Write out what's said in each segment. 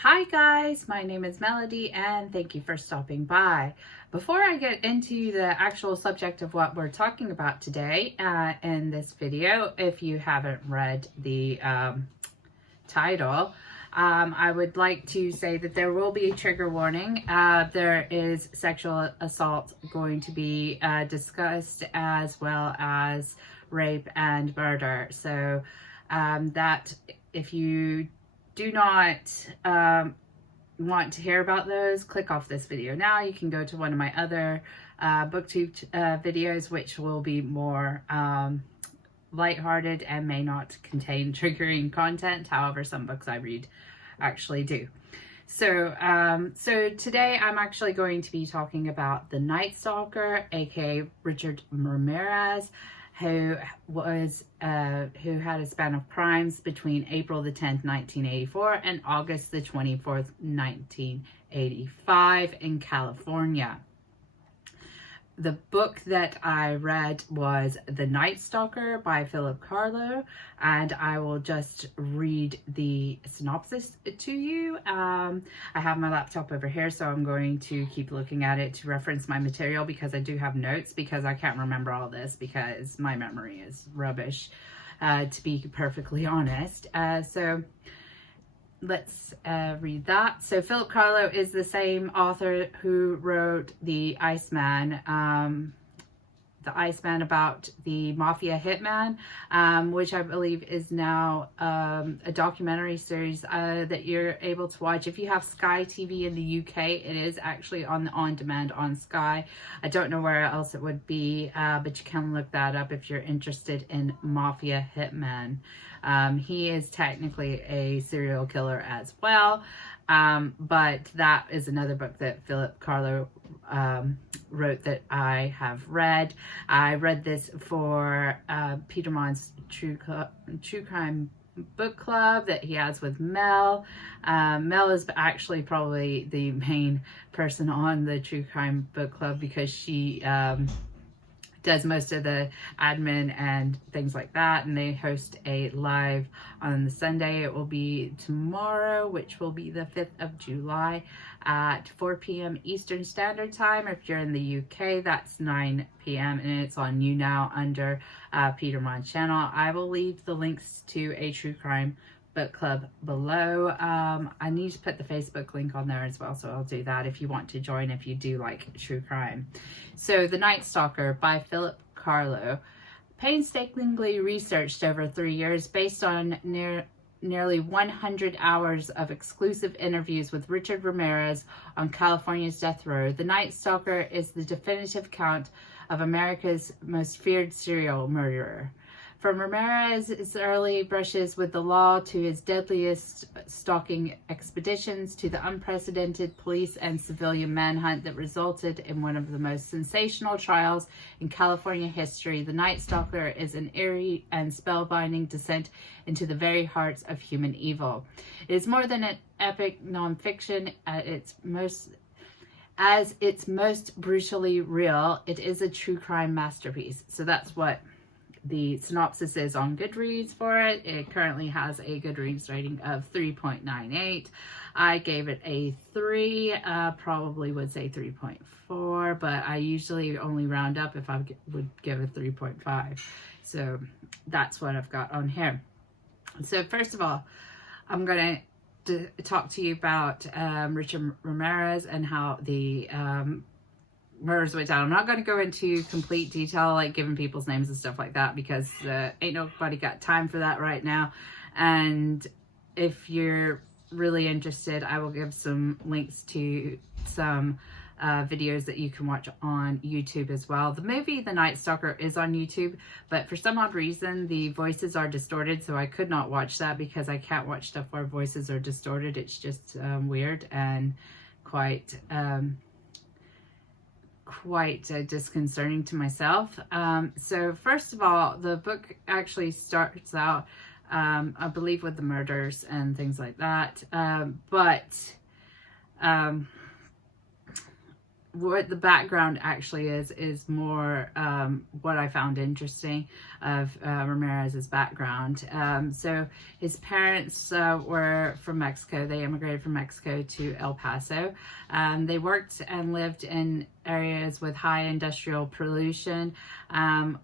Hi guys, my name is Melody and thank you for stopping by. Before I get into the actual subject of what we're talking about today in this video, if you haven't read the title, I would like to say that there will be a trigger warning. There is sexual assault going to be discussed, as well as rape and murder. So that if you do not want to hear about those, click off this video now. You can go to one of my other booktube videos, which will be more lighthearted and may not contain triggering content. However, some books I read actually do. So today I'm actually going to be talking about the Night Stalker, aka Richard Ramirez, who had a span of crimes between April the 10th, 1984 and August the 24th, 1985 in California. The book that I read was The Night Stalker by Philip Carlo, and I will just read the synopsis to you. I have my laptop over here, so I'm going to keep looking at it to reference my material, because I do have notes, because I can't remember all this because my memory is rubbish, to be perfectly honest. So let's read that. So Philip Carlo is the same author who wrote The Iceman, about the mafia hitman, which I believe is now a documentary series that you're able to watch. If you have Sky TV in the UK, it is actually on demand on Sky. I don't know where else it would be, but you can look that up if you're interested in mafia hitman. He is technically a serial killer as well, but that is another book that Philip Carlo wrote that I have read. I read this for Peter Mon's True Crime Book Club that he has with Mel. Mel is actually probably the main person on the True Crime Book Club, because she does most of the admin and things like that, and they host a live on the Sunday. It will be tomorrow, which will be the 5th of July at 4 p.m. Eastern Standard Time. If you're in the UK, that's 9 p.m. and it's on YouNow under Peter Mon's channel. I will leave the links to a True Crime Book Club below. I need to put the Facebook link on there as well, so I'll do that if you want to join, if you do like true crime. So The Night Stalker by Philip Carlo, painstakingly researched over 3 years based on nearly 100 hours of exclusive interviews with Richard Ramirez on California's death row. The Night Stalker is the definitive account of America's most feared serial murderer. From Ramirez's early brushes with the law to his deadliest stalking expeditions to the unprecedented police and civilian manhunt that resulted in one of the most sensational trials in California history, The Night Stalker is an eerie and spellbinding descent into the very hearts of human evil. It is more than an epic nonfiction as its most brutally real. It is a true crime masterpiece. So that's what the synopsis is on Goodreads for it. It currently has a Goodreads rating of 3.98. I gave it a 3, probably would say 3.4, but I usually only round up if I would give a 3.5. So that's what I've got on here. So first of all, I'm going to talk to you about Richard Ramirez and how the murders went down. I'm not going to go into complete detail, like giving people's names and stuff like that, because ain't nobody got time for that right now. And if you're really interested, I will give some links to some videos that you can watch on YouTube as well. The movie The Night Stalker is on YouTube, but for some odd reason the voices are distorted, so I could not watch that, because I can't watch stuff where voices are distorted. It's just weird and quite disconcerting to myself. So first of all, the book actually starts out, I believe, with the murders and things like that. But what the background actually is more what I found interesting of Ramirez's background. So his parents were from Mexico. They immigrated from Mexico to El Paso. They worked and lived in areas with high industrial pollution,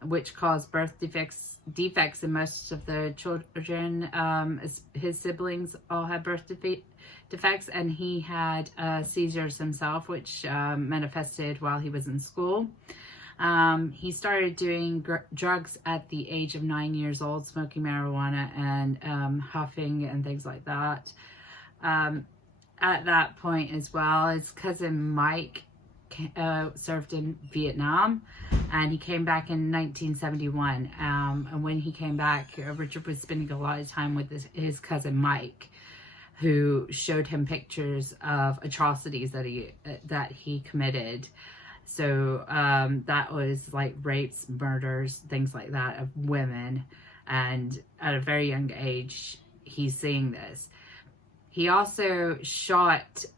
which caused birth defects in most of the children. His siblings all had birth defects, and he had seizures himself, which manifested while he was in school. He started doing drugs at the age of 9 years old, smoking marijuana and huffing and things like that. At that point as well, his cousin Mike served in Vietnam, and he came back in 1971. And when he came back, Richard was spending a lot of time with his cousin Mike, who showed him pictures of atrocities that he committed. So that was like rapes, murders, things like that of women. And at a very young age, he's seeing this. He also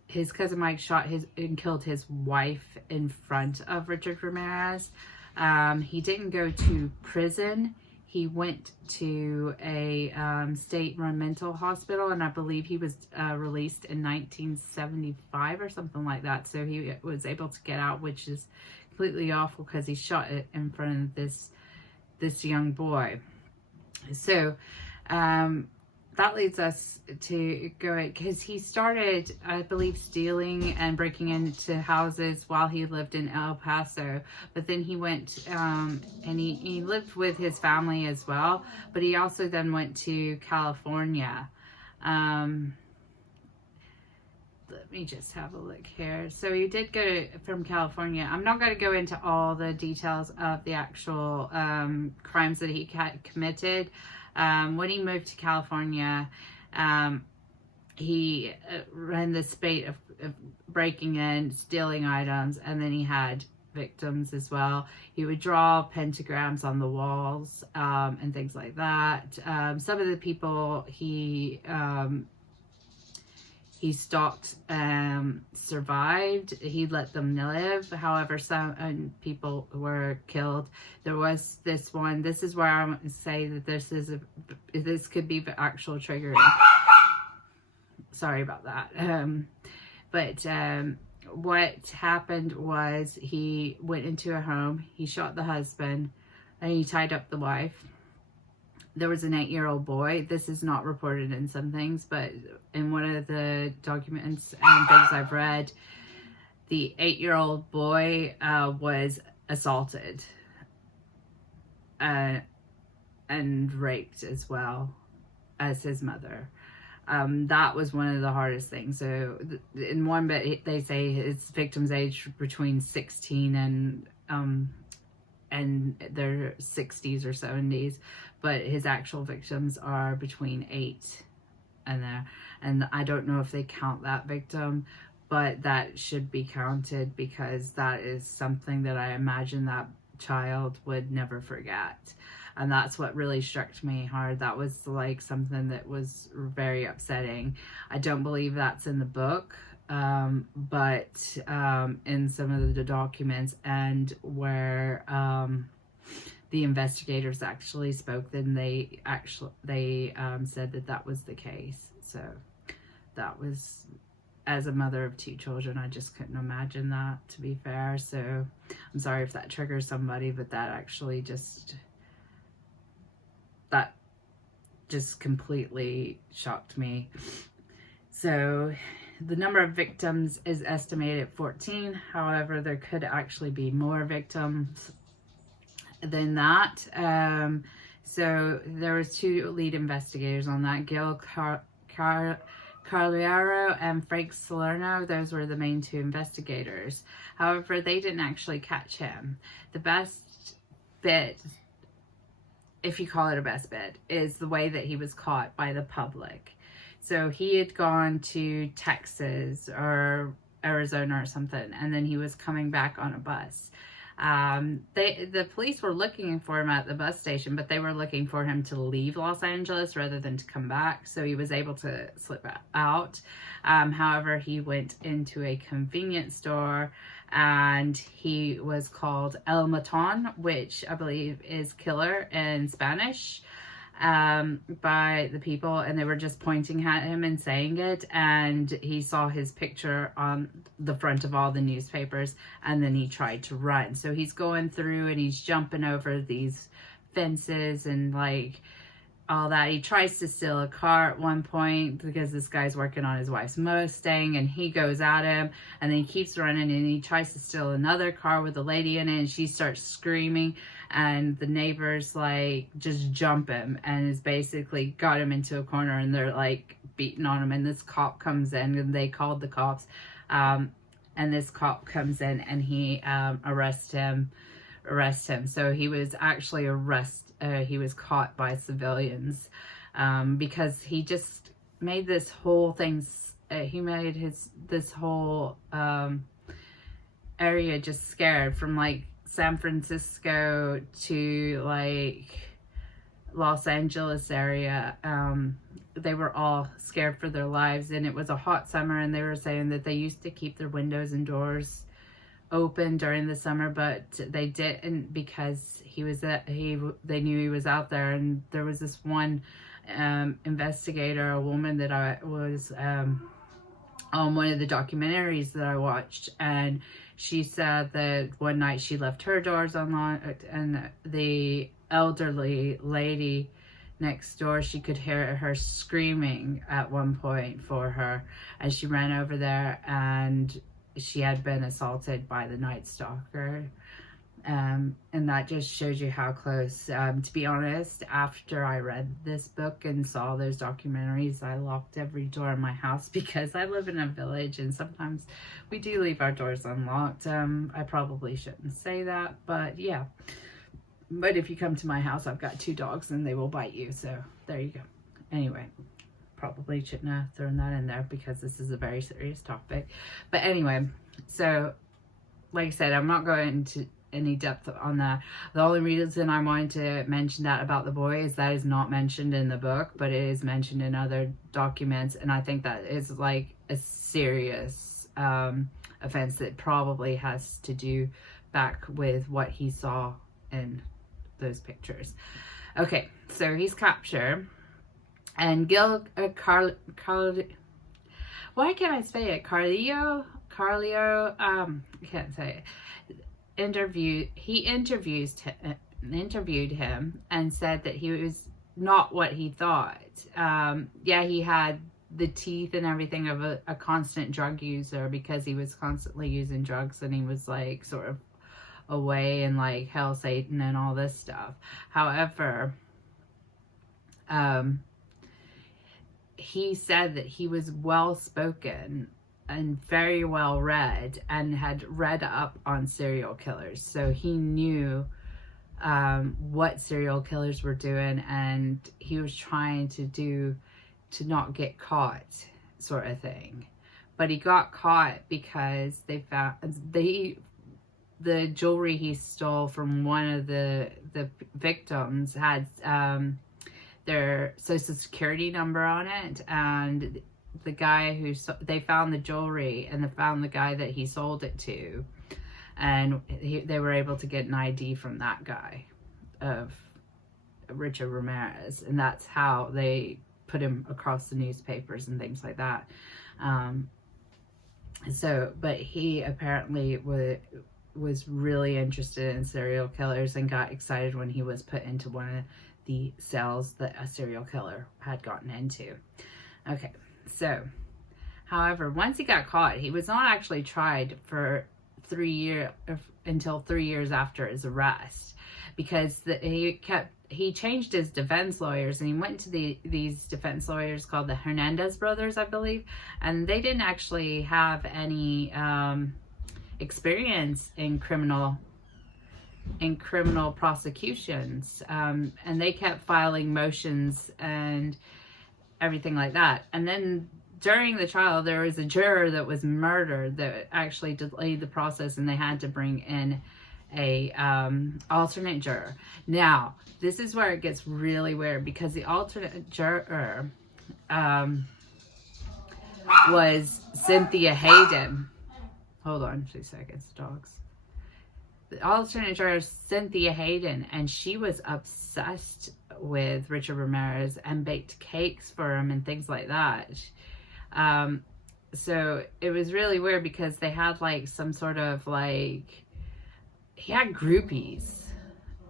his cousin Mike shot and killed his wife in front of Richard Ramirez. He didn't go to prison. He went to a state-run mental hospital, and I believe he was released in 1975 or something like that. So he was able to get out, which is completely awful because he shot it in front of this young boy. So that leads us to go, because he started, I believe, stealing and breaking into houses while he lived in El Paso. But then he went and he lived with his family as well. But he also then went to California. Let me just have a look here. So he did go from California. I'm not going to go into all the details of the actual crimes that he committed. When he moved to California, he ran the spate of breaking in, stealing items, and then he had victims as well. He would draw pentagrams on the walls and things like that. Some of the people he stalked survived. He let them live. However, some people were killed. There was this one. This is where I want to say that this could be the actual triggering. Sorry about that. But what happened was he went into a home. He shot the husband, and he tied up the wife. There was an 8-year-old boy. This is not reported in some things, but in one of the documents and things I've read, the 8-year-old boy was assaulted and raped as well as his mother. That was one of the hardest things. So in one bit, they say his victim's age between 16 and their 60s or 70s, but his actual victims are between 8 and there. And I don't know if they count that victim, but that should be counted, because that is something that I imagine that child would never forget. And that's what really struck me hard. That was like something that was very upsetting. I don't believe that's in the book, but in some of the documents, and where the investigators actually spoke, then they said that was the case. So that was, as a mother of 2 children, I just couldn't imagine that, to be fair. So I'm sorry if that triggers somebody, but that actually just completely shocked me. So the number of victims is estimated at 14. However, there could actually be more victims than that. So there was 2 lead investigators on that, Gil Carliero and Frank Salerno. Those were the main 2 investigators. However, they didn't actually catch him. The best bit, if you call it a best bit, is the way that he was caught by the public. So he had gone to Texas or Arizona or something, and then he was coming back on a bus. The police were looking for him at the bus station, but they were looking for him to leave Los Angeles rather than to come back, so he was able to slip out. However, he went into a convenience store, and he was called El Maton, which I believe is killer in Spanish, by the people, and they were just pointing at him and saying it, and he saw his picture on the front of all the newspapers, and then he tried to run. So he's going through and he's jumping over these fences and like all that. He tries to steal a car at one point because this guy's working on his wife's Mustang, and he goes at him, and then he keeps running and he tries to steal another car with a lady in it, and she starts screaming, and the neighbors like just jump him and is basically got him into a corner, and they're like beating on him, and this cop comes in, and they called the cops, and this cop comes in and he arrests him. So he was actually he was caught by civilians, because he just made this whole thing, he made this whole area just scared, from like San Francisco to like Los Angeles area. They were all scared for their lives, and it was a hot summer, and they were saying that they used to keep their windows and doors open during the summer, but they didn't because they knew he was out there. And there was this one investigator, a woman that I was on one of the documentaries that I watched, and she said that one night she left her doors unlocked, and the elderly lady next door, she could hear her screaming at one point for her, and she ran over there, and she had been assaulted by the Night Stalker. And that just shows you how close. To be honest, after I read this book and saw those documentaries, I locked every door in my house because I live in a village and sometimes we do leave our doors unlocked. I probably shouldn't say that, but yeah. But if you come to my house, I've got 2 dogs and they will bite you. So there you go. Anyway, probably shouldn't have thrown that in there because this is a very serious topic. But anyway, so like I said, I'm not going into any depth on that. The only reason I wanted to mention that about the boy is that is not mentioned in the book, but it is mentioned in other documents, and I think that is like a serious offense that probably has to do back with what he saw in those pictures. Okay, so he's captured, and why can't I say it? Carlio, I can't say it. He interviewed him and said that he was not what he thought. Yeah, he had the teeth and everything of a constant drug user because he was constantly using drugs, and he was like sort of away and like hell Satan and all this stuff. However, he said that he was well spoken and very well read and had read up on serial killers, so he knew what serial killers were doing, and he was trying to not get caught, sort of thing. But he got caught because they found the jewelry he stole from one of the victims had their social security number on it, and the guy they found the jewelry, and they found the guy that he sold it to, and they were able to get an ID from that guy of Richard Ramirez, and that's how they put him across the newspapers and things like that. But he apparently was really interested in serial killers and got excited when he was put into one of the cells that a serial killer had gotten into. Okay. So, however, once he got caught, he was not actually tried for 3 years until 3 years after his arrest, because he changed his defense lawyers, and he went to these defense lawyers called the Hernandez brothers, I believe, and they didn't actually have any experience in criminal prosecutions, and they kept filing motions and everything like that. And then during the trial, there was a juror that was murdered that actually delayed the process, and they had to bring in a alternate juror. Now, this is where it gets really weird, because the alternate juror was Cynthia Hayden. Hold on 2 seconds, dogs. The alternate juror is Cynthia Hayden, and she was obsessed with Richard Ramirez and baked cakes for him and things like that. So it was really weird, because they had like some sort of like, he had groupies,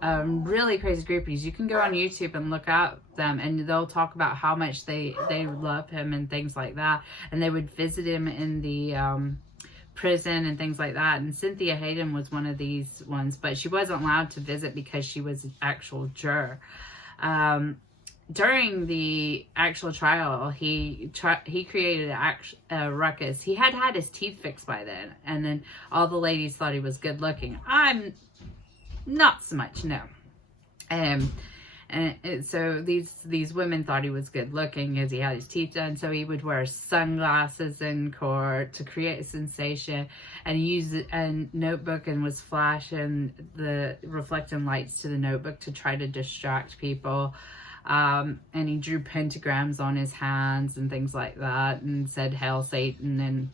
really crazy groupies. You can go on YouTube and look up them, and they'll talk about how much they love him and things like that. And they would visit him in the prison and things like that. And Cynthia Hayden was one of these ones, but she wasn't allowed to visit because she was an actual juror. During the actual trial, he created a ruckus. He had his teeth fixed by then, and then all the ladies thought he was good looking. I'm not so much, no. And so these women thought he was good looking as he had his teeth done. So he would wear sunglasses in court to create a sensation, and he used a notebook and was flashing the reflecting lights to the notebook to try to distract people. And he drew pentagrams on his hands and things like that, and said "Hail Satan"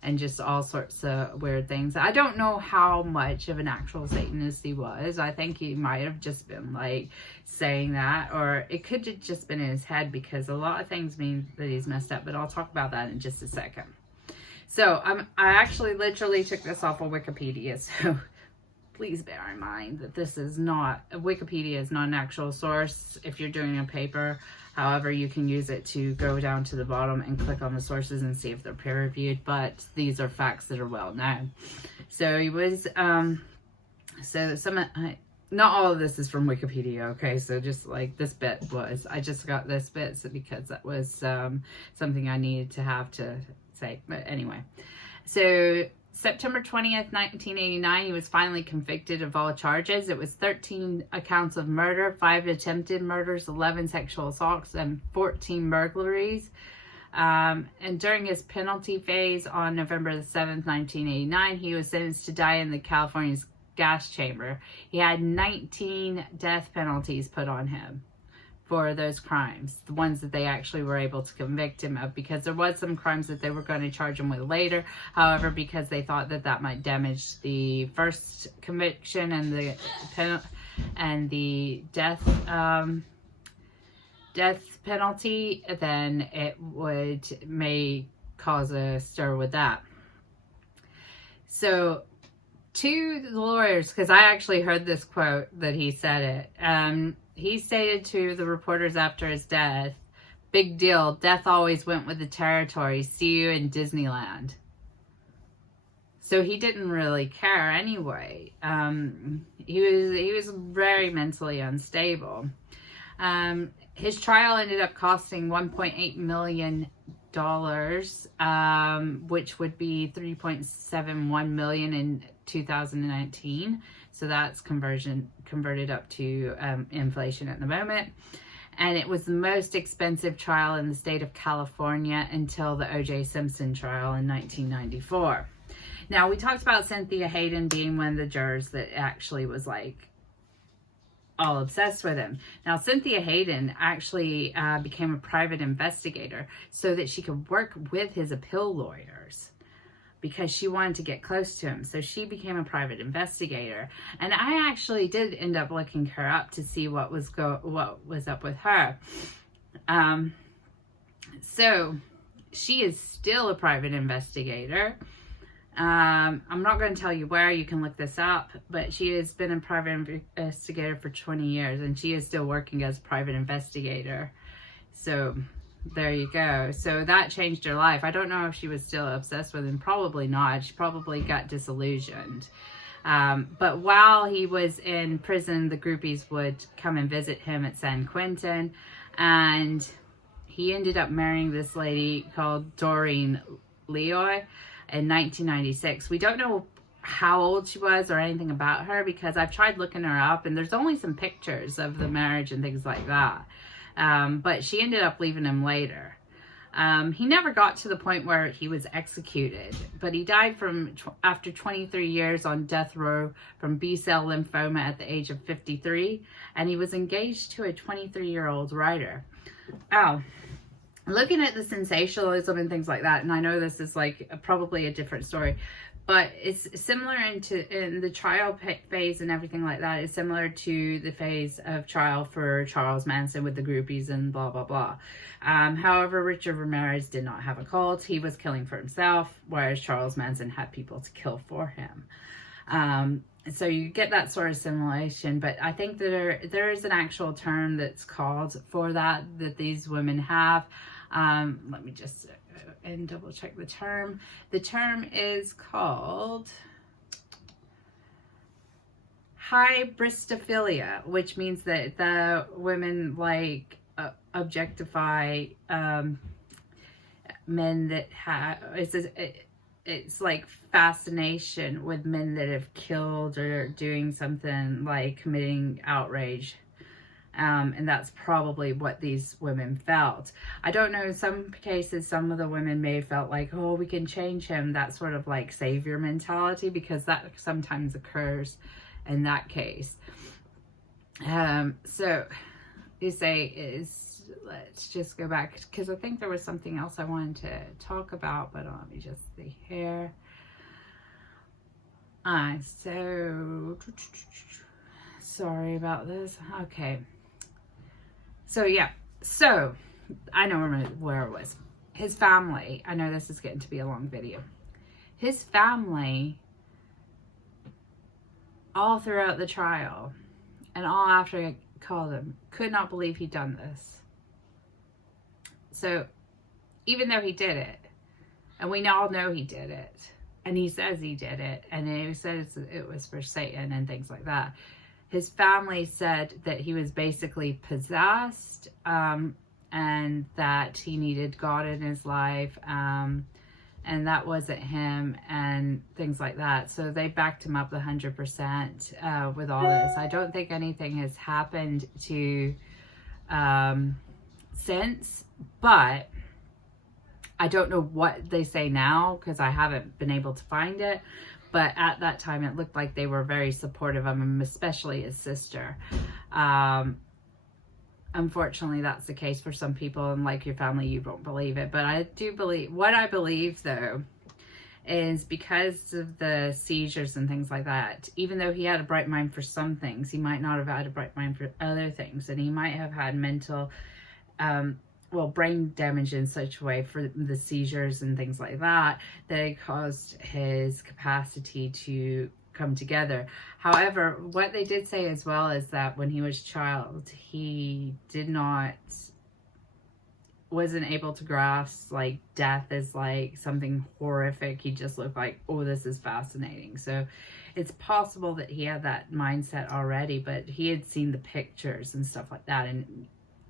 and just all sorts of weird things. I don't know how much of an actual Satanist he was. I think he might have just been like saying that, or it could have just been in his head, because a lot of things mean that he's messed up, but I'll talk about that in just a second. So I actually literally took this off of Wikipedia, so please bear in mind that this is not, Wikipedia is not an actual source if you're doing a paper. However, you can use it to go down to the bottom and click on the sources and see if they're peer reviewed, but these are facts that are well known. So he was, not all of this is from Wikipedia, okay? So just like this bit was, I just got this bit because that was something I needed to have to say. But anyway, so September 20th, 1989, he was finally convicted of all charges. It was 13 accounts of murder, 5 attempted murders, 11 sexual assaults, and 14 burglaries. And during his penalty phase on November the 7th, 1989, he was sentenced to die in the California's gas chamber. He had 19 death penalties put on him for those crimes, the ones that they actually were able to convict him of, because there was some crimes that they were going to charge him with later. However, because they thought that that might damage the first conviction and the death penalty, then it may cause a stir with that. So to the lawyers, because I actually heard this quote that he said it, he stated to the reporters after his death, "Big deal, death always went with the territory. See you in Disneyland." So he didn't really care anyway. He was very mentally unstable. His trial ended up costing $1.8 million, which would be $3.71 million in 2019. So that's converted up to inflation at the moment. And it was the most expensive trial in the state of California until the O.J. Simpson trial in 1994. Now, we talked about Cynthia Hayden being one of the jurors that actually was like all obsessed with him. Now, Cynthia Hayden actually became a private investigator so that she could work with his appeal lawyers, because she wanted to get close to him. So she became a private investigator. And I actually did end up looking her up to see what was up with her. So she is still a private investigator. I'm not going to tell you where, you can look this up, but she has been a private investigator for 20 years, and she is still working as a private investigator. So there you go. So that changed her life. I don't know if she was still obsessed with him. Probably not. She probably got disillusioned. But while he was in prison, the groupies would come and visit him at San Quentin. And he ended up marrying this lady called Doreen Leoy in 1996. We don't know how old she was or anything about her, because I've tried looking her up and there's only some pictures of the marriage and things like that. But she ended up leaving him later. He never got to the point where he was executed, but he died after 23 years on death row from B-cell lymphoma at the age of 53, and he was engaged to a 23-year-old writer. Oh, looking at the sensationalism and things like that, and I know this is like probably a different story, but it's similar in the trial phase and everything like that. It's similar to the phase of trial for Charles Manson with the groupies and blah, blah, blah. However, Richard Ramirez did not have a cult. He was killing for himself, whereas Charles Manson had people to kill for him. So you get that sort of simulation, but I think that there is an actual term that's called for that these women have. Let me just and double check the term. The term is called hybristophilia, which means that the women like objectify men that have it's like fascination with men that have killed or doing something like committing outrage. And that's probably what these women felt. I don't know, in some cases, some of the women may have felt like, oh, we can change him. That sort of like savior mentality, because that sometimes occurs in that case. So you say let's just go back, because I think there was something else I wanted to talk about, but let me just see here. So sorry about this. Okay. So yeah, so I know where it was. His family, I know this is getting to be a long video. His family, all throughout the trial, and all after I called him, could not believe he'd done this. So even though he did it, and we all know he did it, and he says he did it, and he says it was for Satan and things like that, his family said that he was basically possessed, and that he needed God in his life, and that wasn't him, and things like that. So they backed him up 100% with all this. I don't think anything has happened to since, but I don't know what they say now because I haven't been able to find it. But at that time, it looked like they were very supportive of him, especially his sister. Unfortunately, that's the case for some people, and like your family, you won't believe it. But I do believe, what I believe, though, is because of the seizures and things like that, even though he had a bright mind for some things, he might not have had a bright mind for other things. And he might have had mental... brain damage in such a way for the seizures and things like that, that it caused his capacity to come together. However, what they did say as well is that when he was a child, he wasn't able to grasp like death as like something horrific. He just looked like, oh, this is fascinating. So it's possible that he had that mindset already, but he had seen the pictures and stuff like that. And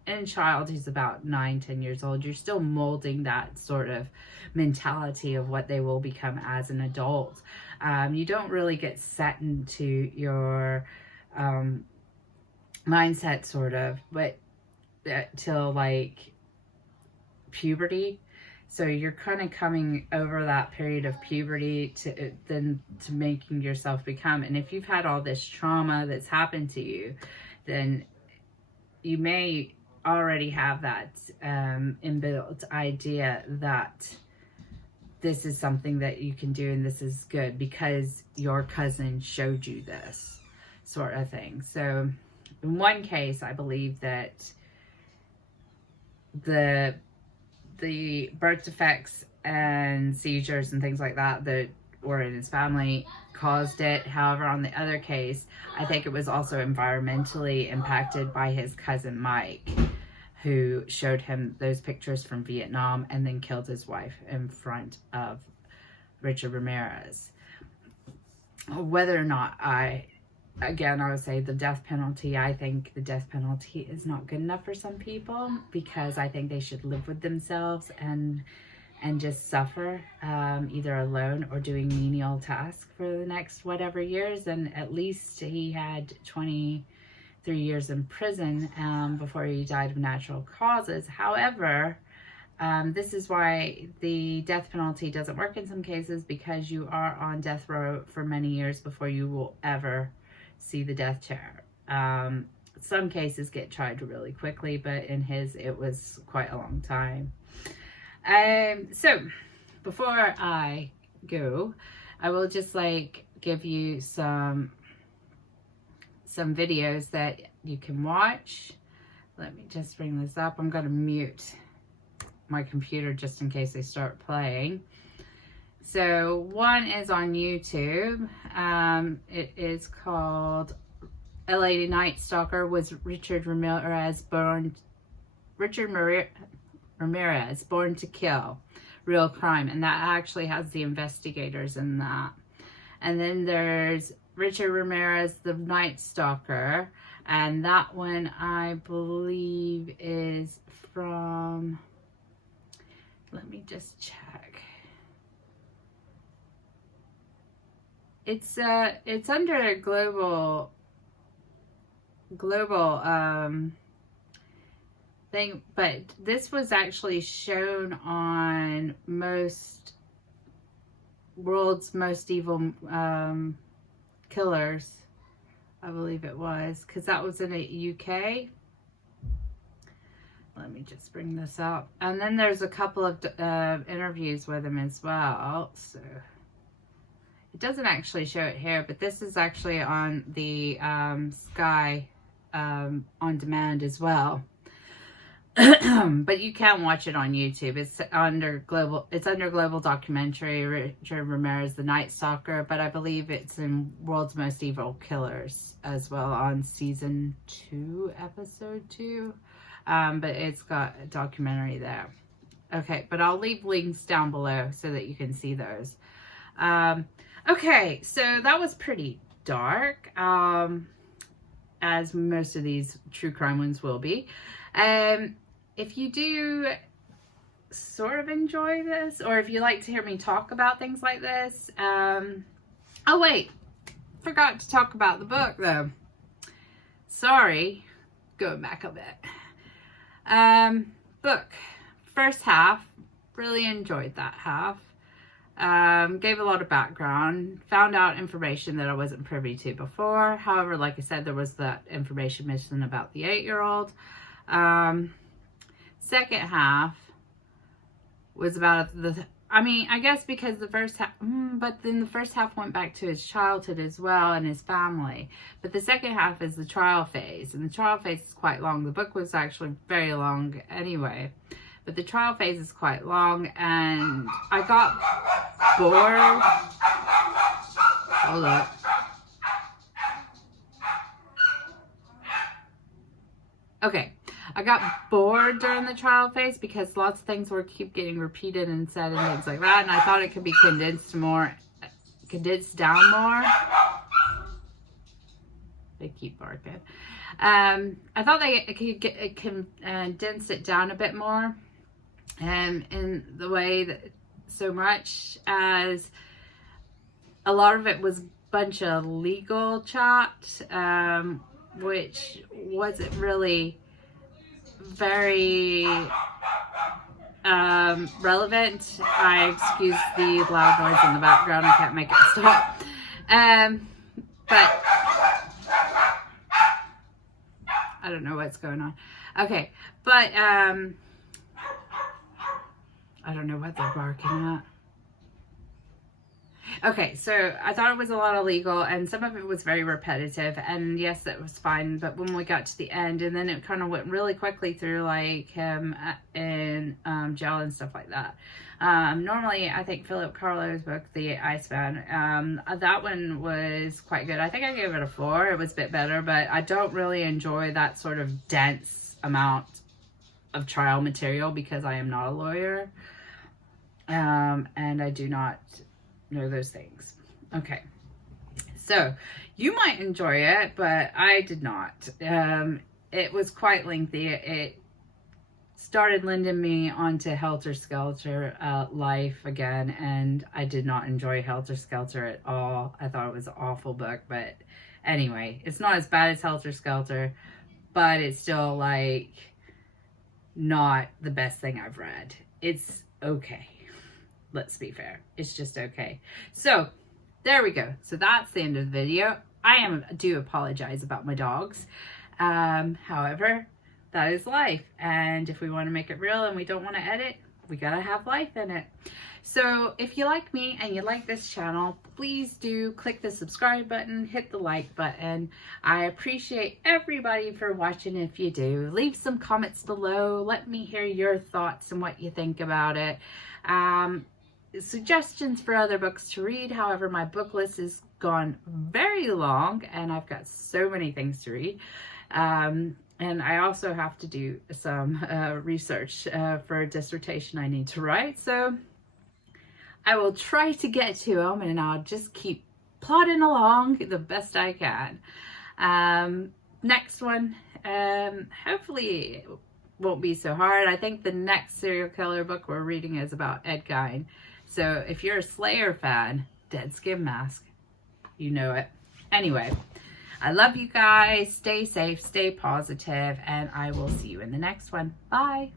in child, he's about 9-10 years old, you're still molding that sort of mentality of what they will become as an adult. You don't really get set into your mindset sort of, but till like puberty. So you're kind of coming over that period of puberty to making yourself become. And if you've had all this trauma that's happened to you, then you may already have that inbuilt idea that this is something that you can do and this is good because your cousin showed you this sort of thing. So in one case, I believe that the birth defects and seizures and things like that that were in his family caused it. However, on the other case, I think it was also environmentally impacted by his cousin Mike, who showed him those pictures from Vietnam and then killed his wife in front of Richard Ramirez. Whether or not I would say the death penalty, I think the death penalty is not good enough for some people, because I think they should live with themselves and just suffer either alone or doing menial tasks for the next whatever years. And at least he had 23 years in prison before he died of natural causes. However, This is why the death penalty doesn't work in some cases, because you are on death row for many years before you will ever see the death chair. Some cases get tried really quickly, but in his, it was quite a long time. So before I go, I will just like give you some videos that you can watch. Let me just bring this up. I'm going to mute my computer just in case they start playing. So one is on YouTube. It is called LA Night Stalker. Was Richard Ramirez born to kill? Real crime. And that actually has the investigators in that. And then there's Richard Ramirez, the Night Stalker. And that one I believe is from, let me just check. It's under a global thing, but this was actually shown on world's most evil killers, I believe it was, because that was in the UK. Let me just bring this up. And then there's a couple of interviews with him as well. So it doesn't actually show it here, but this is actually on the Sky on demand as well. But you can watch it on YouTube. It's under global documentary, Richard Ramirez, the Night Stalker, but I believe it's in World's Most Evil Killers as well on season 2, episode 2. But it's got a documentary there. Okay, but I'll leave links down below so that you can see those. Okay, so that was pretty dark, as most of these true crime ones will be. If you do sort of enjoy this, or if you like to hear me talk about things like this, oh wait, forgot to talk about the book though. Sorry, going back a bit. Book, first half, really enjoyed that half. Gave a lot of background, found out information that I wasn't privy to before. However, like I said, there was that information missing about the 8-year-old. Second half was about I guess because the first half, but then the first half went back to his childhood as well and his family. But the second half is the trial phase, and the trial phase is quite long. The book was actually very long anyway, but the trial phase is quite long, and I got bored. Hold up. Okay. I got bored during the trial phase because lots of things were keep getting repeated and said and things like that, and I thought it could be condensed down more. They keep barking. I thought they could condense it down a bit more, in the way that, so much as a lot of it was a bunch of legal chat, which wasn't really very relevant. I excuse the loud noise in the background. I can't make it stop. But I don't know what's going on. Okay, but I don't know what they're barking at. Okay, so I thought it was a lot of legal, and some of it was very repetitive, and yes, that was fine, but when we got to the end, and then it kind of went really quickly through, like, him in jail and stuff like that. Normally, I think Philip Carlo's book, The Iceman, that one was quite good. I think I gave it a 4. It was a bit better, but I don't really enjoy that sort of dense amount of trial material because I am not a lawyer, and I do not know those things. Okay, so you might enjoy it, but I did not. It was quite lengthy. It started lending me onto Helter Skelter life again, and I did not enjoy Helter Skelter at all. I thought it was an awful book, but anyway, it's not as bad as Helter Skelter, but it's still like not the best thing I've read. it's okay. Let's be fair. It's just okay. So there we go. So that's the end of the video. I do apologize about my dogs. However, that is life. And if we want to make it real and we don't want to edit, we gotta have life in it. So if you like me and you like this channel, please do click the subscribe button, hit the like button. I appreciate everybody for watching. If you do, leave some comments below. Let me hear your thoughts and what you think about it. Suggestions for other books to read. However, my book list has gone very long and I've got so many things to read. And I also have to do some research for a dissertation I need to write. So I will try to get to them and I'll just keep plodding along the best I can. Next one, hopefully it won't be so hard. I think the next serial killer book we're reading is about Ed Gein. So if you're a Slayer fan, Dead Skin Mask, you know it. Anyway, I love you guys. Stay safe, stay positive, and I will see you in the next one. Bye.